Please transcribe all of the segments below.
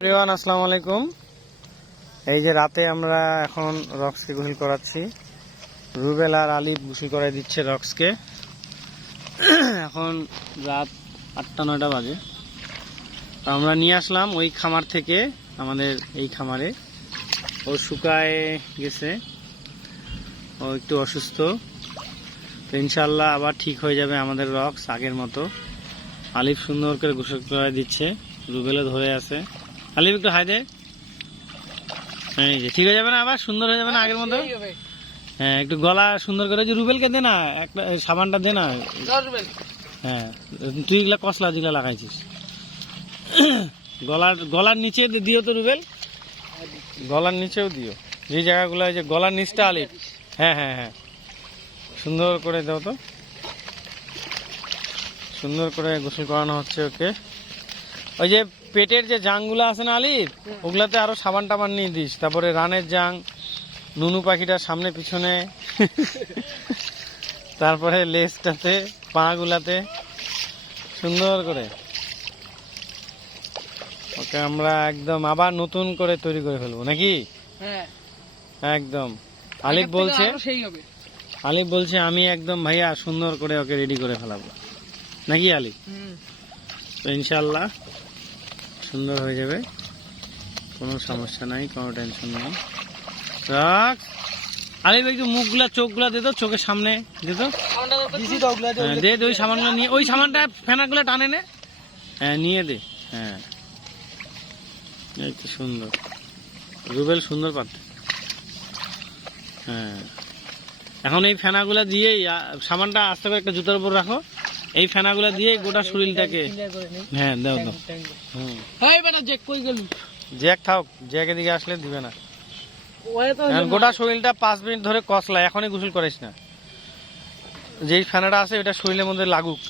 Everyone আসসালামু আলাইকুম। এই যে রাতে আমরা এখন রক্সকে গোসল করাচ্ছি। রুবেল আর আলিফ গোসল করাই দিচ্ছে রক্সকে। এখন রাত 8টা-9টা বাজে। তো আমরা নিয়ে আসলাম ওই খামার থেকে আমাদের এই খামারে। ও শুকায় গেছে, ও একটু অসুস্থ। তো ইনশাল্লাহ আবার ঠিক হয়ে যাবে আমাদের রক্স আগের মতো। আলিফ সুন্দর করে গোসল করাই দিচ্ছে, রুবেলও ধরে আছে। আলিফ একটু হাই দে। এই যে ঠিক হয়ে যাবে না, আবার সুন্দর হয়ে যাবে না আগের মতো। হ্যাঁ, একটু গলা সুন্দর করে। যে রুবেলকে দে না, একটা সাবানটা দে না। হ্যাঁ, তুই এগুলা কসলা যেগুলা লাগাইছিস গলার নিচে দিও তো রুবেল, গলার নিচেও দিও যে জায়গাগুলো, যে গলার নিচটা আলিফ। হ্যাঁ হ্যাঁ হ্যাঁ, সুন্দর করে দাও তো। সুন্দর করে গোসল করানো হচ্ছে ওকে। ওই যে পেটের যে জাংগুলো আছে না আলিফ, ওগুলাতে আরো সাবান টাবান নিয়ে দিস। তারপরে রানের জাং, নুনু পাখিটার সামনে পিছনে, তারপরে লেজটাতে, পা গুলাতে সুন্দর করে ওকে আমরা একদম আবার নতুন করে তৈরি করে ফেলবো নাকি? একদম। আলিফ বলছে আমি একদম ভাইয়া সুন্দর করে ওকে রেডি করে ফেলাবো নাকি আলিফ? তো ইনশাল্লাহ সুন্দর হয়ে যাবে, কোনো সমস্যা নাই, কোনো টেনশন নাই। রাখ আলিফ, একটু মুখগুলা চোখগুলা দে তো, চোখের সামনে দে তো। দে ওই সামানগুলো নিয়ে, ওই সামানটা ফেনাগুলো টানে নে। হ্যাঁ নিয়ে দে। হ্যাঁ, এই তো সুন্দর। রুবেল সুন্দর পাচ্ছে। হ্যাঁ, এখন এই ফেনাগুলা দিয়েই সামানটা আস্তে করে একটা জুতার উপর রাখো। এই ফেনাগুলা দিয়ে গোটা শরীরটাকে, হ্যাঁ দাও দাও। জ্যাক থাক, জ্যাক এদিকে আসলে দিবে না। গোটা শরীরটা 5 মিনিট ধরে কসলা, এখনই গোসল করিস না। যেই ফেনাটা আছে ওটা শরীরের মধ্যে লাগুক।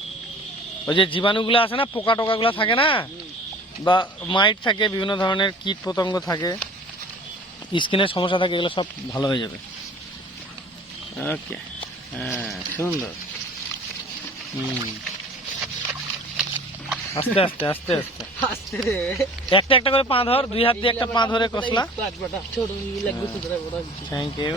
ওই যে জীবাণুগুলো আছে না, পোকা টোকাগুলো থাকে না, বা মাইট থাকে, বিভিন্ন ধরনের কীট পতঙ্গ থাকে, স্কিনের সমস্যা থাকে, এগুলো সব ভালো হয়ে যাবে। ওকে, হ্যাঁ সুন্দর। আস্তে আস্তে আস্তে আস্তে একটা একটা করে পা ধর, 2 হাত দিয়ে একটা পা ধরে কসলা। Thank you.